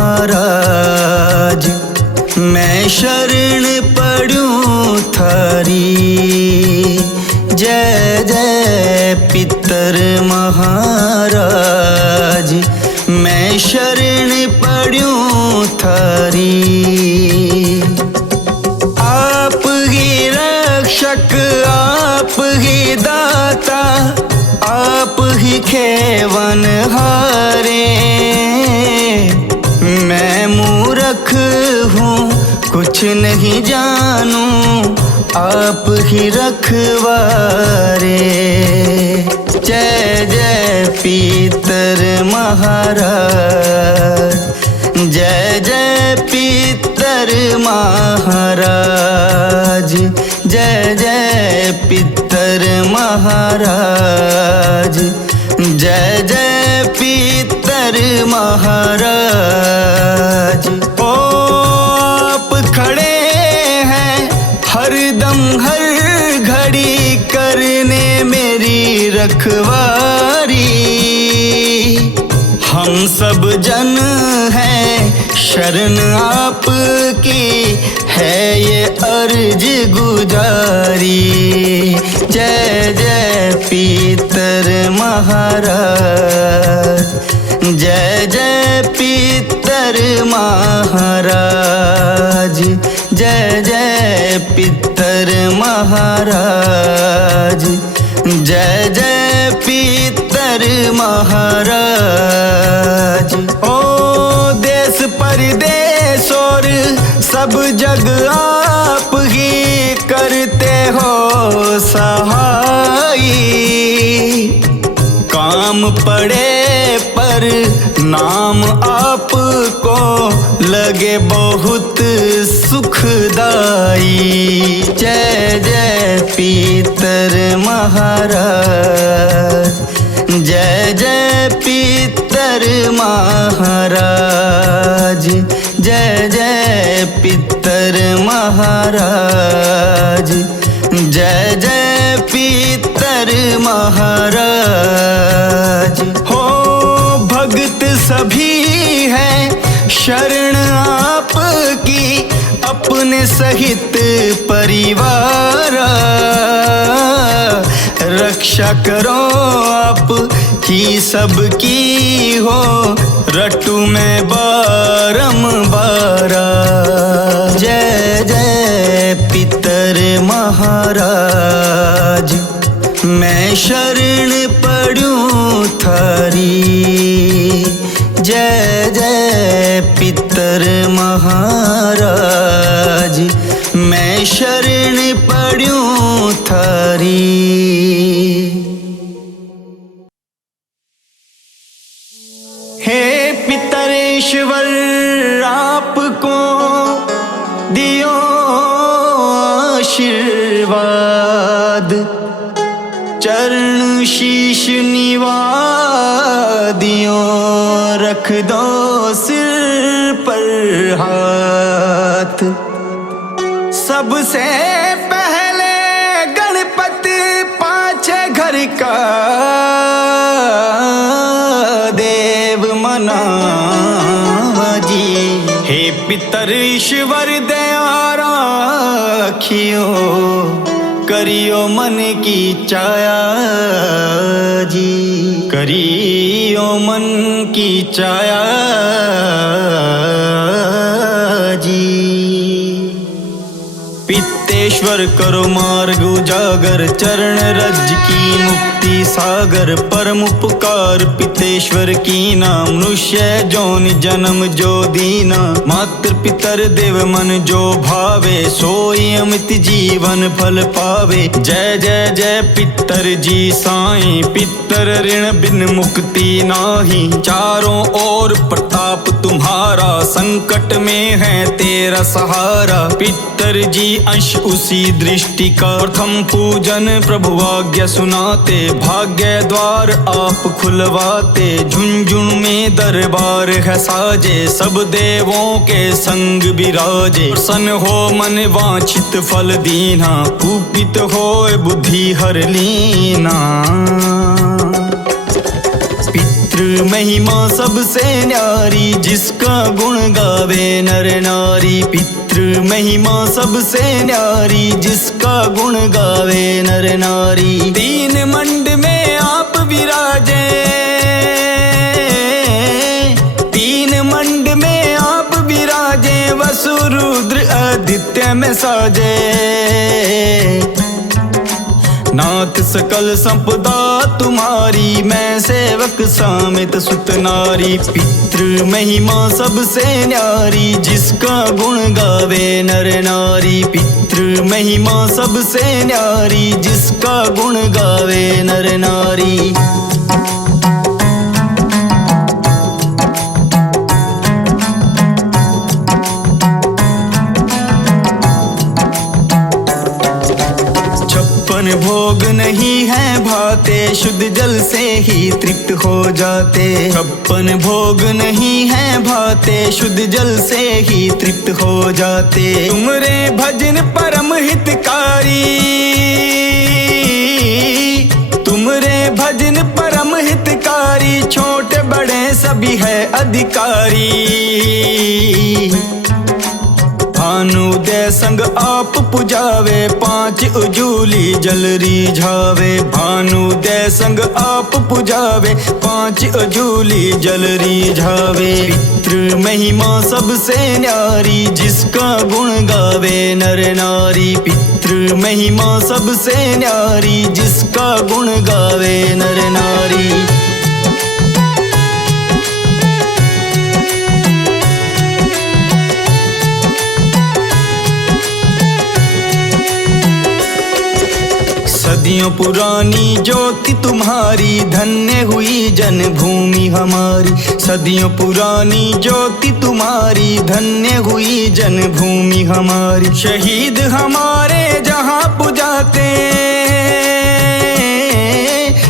महाराज, मैं शरण पड़ूं थारी। जय जय पितर महाराज, मैं शरण पड़ूं थारी। आप ही रक्षक, आप ही दाता, आप ही खेवन हारे। मैं मूर्ख हूँ, कुछ नहीं जानूं, आप ही रखवारे। जय जय पितर महाराज, जय जय पितर महाराज, जय जय पितर महाराज, जय जय पितर महाराज। ओ आप खड़े हैं हरदम हर घड़ी करने मेरी रखवारी। हम सब जन हैं शरण आपकी, है ये अर्ज गुजारी। जय जय पितर महाराज, जय जय पितर महाराज, जय जय पितर महाराज, जय जय पितर महाराज। ओ देश परदेश और सब जग आप ही करते हो सहाय। काम पड़े पर नाम आपको लगे बहुत सुखदाई। जय जय पितर महाराज, जय जय पितर महाराज, जय जय पितर महाराज, जय जय पितर महाराज। हो भक्त सभी हैं शरण आपकी, अपने सहित परिवार। रक्षा करो आप ही सबकी हो, रटू मैं बारंबार। जय जय पितर महाराज, मैं शरण पड़ूं थारी। जय जय पितर महाराज, मैं शरण पड़ूं थारी। हे पितरेश्वर आपको दियो आशीर्वाद, चरण शीश निवा दियो, रख दो सिर पर हाथ। सबसे पहले गणपति पाछे घर का देव मना जी। हे पितर ईश्वर दया राखियो, करियो मन की चाया जी, करियो मन की चाया जी। पित्तेश्वर करो मार्ग उजागर, चरण रज की मुक्ति सागर। परम उपकार पितेश्वर की नाम, मनुष्य जोनि जन्म जो दीना। मात्र पितर देव मन जो भावे, सोई अमित जीवन फल पावे। जय जय जय पितर जी साईं, पितर ऋण बिन मुक्ति नाही। चारों ओर प्रताप तुम्हारा, संकट में है तेरा सहारा। पितर जी अंश उसी दृष्टि का, प्रथम पूजन प्रभु आज्ञा सुनाते। भाग्य द्वार आप खुलवाते, झुंझुन में दरबार है साजे। सब देवों के संग विराजे, प्रसन्न हो मन वांछित फल दीना। कुपित होए बुद्धि हर लीना, पितृ पितृ महिमा सबसे न्यारी, जिसका गुण गावे नर नारी। पितृ महिमा सबसे न्यारी, जिसका गुण गावे नर नारी। तीन मंड में आप विराजे, तीन मंड में आप विराजे, वसु रुद्र आदित्य में साजे। नाथ सकल संपदा तुम्हारी, मैं सेवक सामित सुत नारी। पितृ महिमा सबसे न्यारी, जिसका गुण गावे नर नारी। पितृ महिमा सबसे न्यारी, जिसका गुण गावे नर नारी। भोग नहीं है भाते, शुद्ध जल से ही तृप्त हो जाते। छप्पन भोग नहीं है भाते, शुद्ध जल से ही तृप्त हो जाते। तुमरे भजन परम हितकारी, तुमरे भजन परम हितकारी, छोटे बड़े सभी है अधिकारी। भानुदय संग आप पुजावे, पांच उजूली जल रिझावे। भानुदय संग आप पुजावे, पांच उजूली जल रिझावे। पितृ महिमा सबसे न्यारी, जिसका गुण गावे नर नारी। पितृ महिमा सबसे न्यारी, जिसका गुण गावे नर नारी। सदियों पुरानी ज्योति तुम्हारी, धन्य हुई जन्मभूमि हमारी। सदियों पुरानी ज्योति तुम्हारी, धन्य हुई जन्मभूमि हमारी। शहीद हमारे जहाँ पुजाते,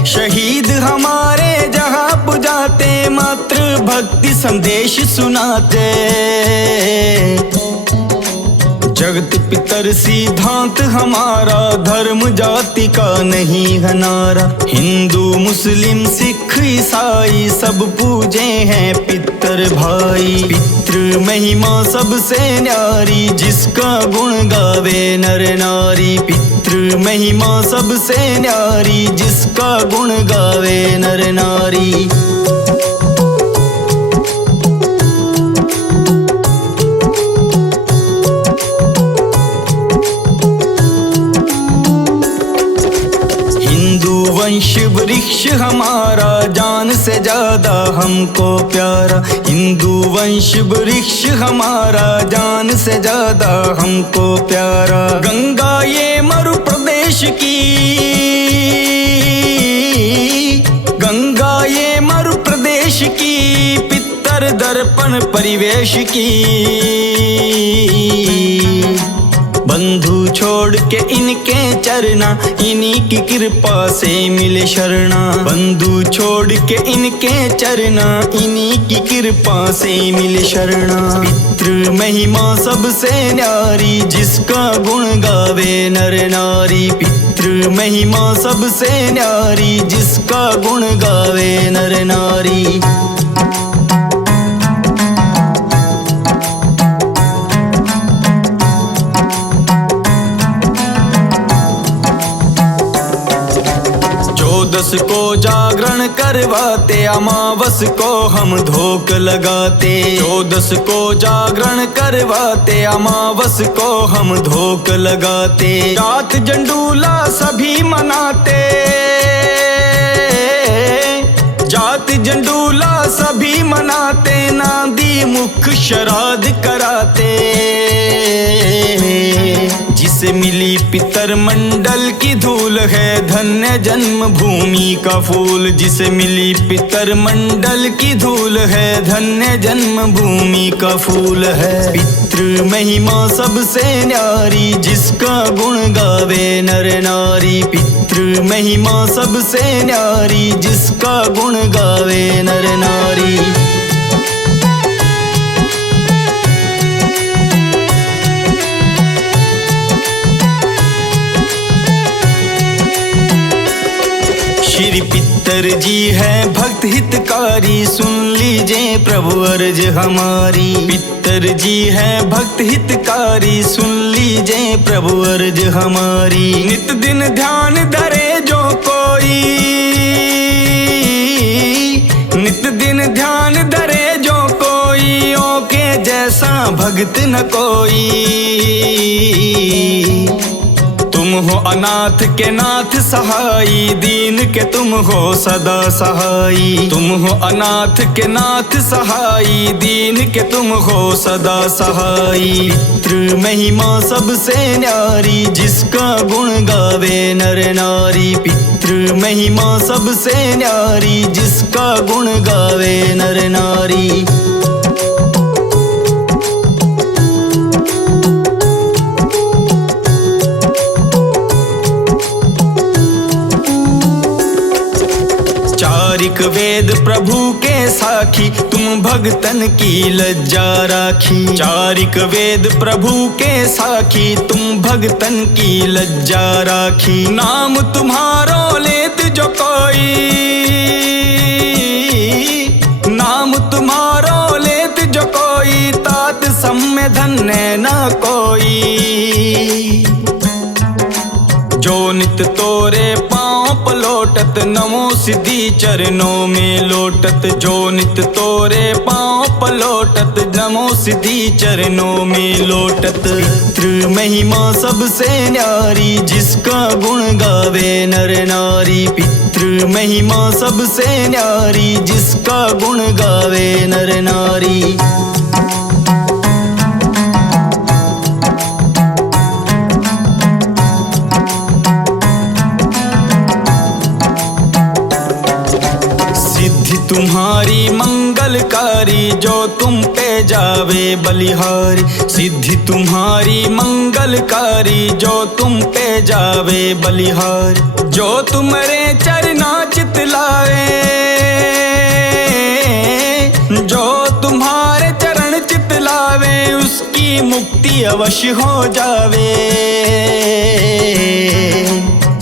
शहीद हमारे जहाँ पुजाते, मातृ भक्ति संदेश सुनाते। जगत पितर सिद्धांत हमारा, धर्म जाति का नहीं है नारा। हिंदू मुस्लिम सिख ईसाई, सब पूजे हैं पितर भाई। पितृ महिमा सबसे न्यारी, जिसका गुण गावे नर नारी। पितृ महिमा सबसे न्यारी, जिसका गुण गावे नर नारी। वंश वृक्ष हमारा, जान से ज्यादा हमको प्यारा। हिंदू वंश वृक्ष हमारा, जान से ज्यादा हमको प्यारा। गंगा ये मरु प्रदेश की, गंगा ये मरु प्रदेश की, पितर दर्पण परिवेश की। बंधु छोड़ के इनके चरना, इन्हीं की कृपा से मिले शरणा। बंधु छोड़ के इनके चरना, इन्हीं की कृपा से मिले शरणा। पितृ महिमा सबसे न्यारी, जिसका गुण गावे नर नारी। पितृ महिमा सबसे न्यारी, जिसका गुण गावे नर नारी। चौदस को जागरण करवाते, अमावस को हम धोक लगाते। चौदस को जागरण करवाते, अमावस को हम धोक लगाते। जात जंडूला सभी मनाते, जात जंडूला सभी मनाते। नांदी मुख श्राद्ध कराते, जिसे मिली पितर मंडल की धूल है, धन्य जन्म भूमि का फूल। जिसे मिली पितर मंडल की धूल है, धन्य जन्म भूमि का फूल है। पितृ महिमा सबसे न्यारी, जिसका गुण गावे नर नारी। पितृ महिमा सबसे न्यारी, जिसका गुण गावे नर नारी। श्री पितर पितर जी है भक्त हितकारी, सुन लीजिए प्रभु अर्ज हमारी। पितर जी है भक्त हितकारी, सुन लीजिए प्रभु अर्ज हमारी। नित दिन ध्यान धरे जो कोई, नित दिन ध्यान धरे जो कोई, ओके जैसा भक्त न कोई। तुम हो अनाथ के नाथ सहाई, दीन के तुम हो सदा सहाई। तुम हो अनाथ के नाथ सहाई, दीन के तुम हो सदा सहाई। पितृ महिमा सबसे न्यारी, जिसका गुण गावे नर नारी। पितृ महिमा सबसे न्यारी, जिसका गुण गावे नर नारी। चारिक वेद प्रभु के साखी, तुम भगतन की लज्जा राखी। चारिक वेद प्रभु के साखी, तुम भगतन की लज्जा राखी। नाम तुम्हारो लेत जो कोई, नाम तुम्हारो लेत जो कोई, तात सम्य धन्य न कोई। जो नित तोरे पाँव पलोटत, नमो सिद्धि चरणों में लोटत। जो नित तोरे पाँव पलोटत, नमो सिद्धि चरणों में लोटत। पितृ महिमा सबसे न्यारी, जिसका गुण गावे नर नारी। पितृ महिमा सबसे न्यारी, जिसका गुण गावे नर नारी। तुम्हारी मंगलकारी, जो तुम पे जावे बलिहारी। सिद्धि तुम्हारी मंगलकारी, जो तुम पे जावे बलिहारी। जो तुम्हारे चरना चित लावे, जो तुम्हारे चरण चित लावे, उसकी मुक्ति अवश्य हो जावे।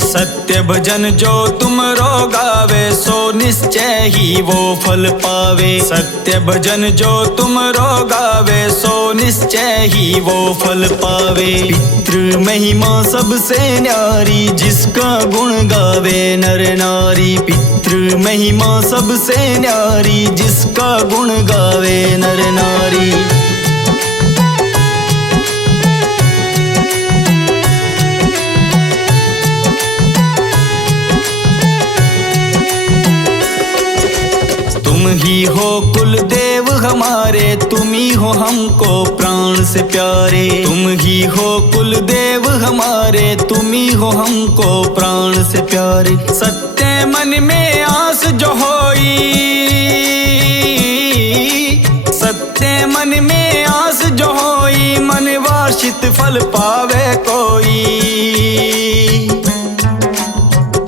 सत्य भजन जो तुम रो गावे, सो निश्चय ही वो फल पावे। सत्य भजन जो तुम रो गावे, सो निश्चय ही वो फल पावे। पितृ महिमा सबसे न्यारी, जिसका गुण गावे नर नारी। पितृ महिमा सबसे न्यारी, जिसका गुण गावे नर नारी। तुम ही हो कुल देव हमारे, तुम ही हो हमको प्राण से प्यारे। तुम ही हो कुल देव हमारे, तुम ही हो हमको प्राण से प्यारे। सत्य मन में आस जो होई, सत्य मन में आस जो होई, मन वांछित फल पावे कोई।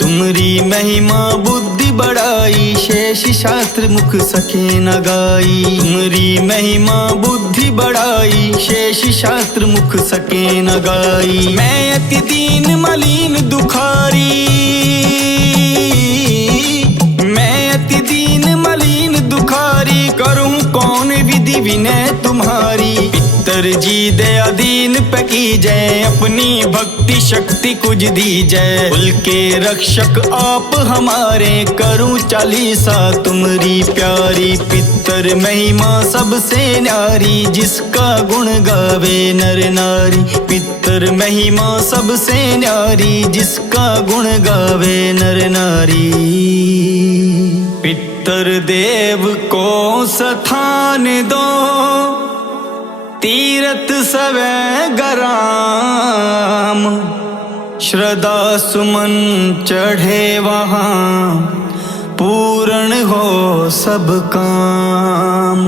तुमरी महिमा बुद्धि बढ़ाई, शेष शास्त्र मुख सके न गाई। तुमरी महिमा बुद्धि बढ़ाई, शेष शास्त्र मुख सके न गाई। मैं अति दीन मलिन दुखारी, मैं अति दीन मलिन दुखारी, करूं कौन विधि विनय तुम्हारी। पितर जी दया दीन पे की जय, अपनी भक्ति शक्ति कुछ दी जय। कुल के रक्षक आप हमारे, करूं चालीसा तुमरी प्यारी। पितर महिमा सबसे न्यारी, जिसका गुण गावे नर नारी। पितर महिमा सबसे न्यारी, जिसका गुण गावे नर नारी। पितर देव को स्थान दो, तीरथ सवै गराम। श्रद्धा सुमन चढ़े वहाँ, पूर्ण हो सब काम।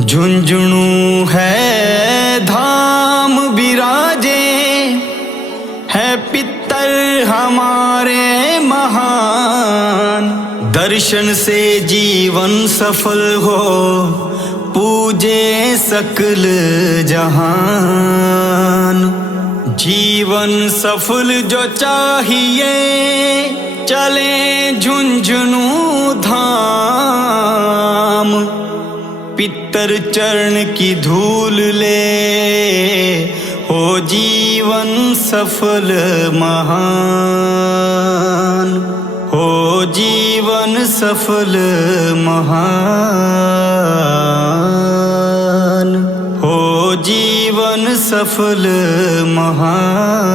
झुंझुनू है धाम विराजे, है पितर हमारे महान। दर्शन से जीवन सफल हो, पूजे सकल जहान। जीवन सफल जो चाहिए, चले झुंझुनू धाम, पितर चरण की धूल ले, हो जीवन सफल महान, हो जीवन सफल महान, हो जीवन सफल महान।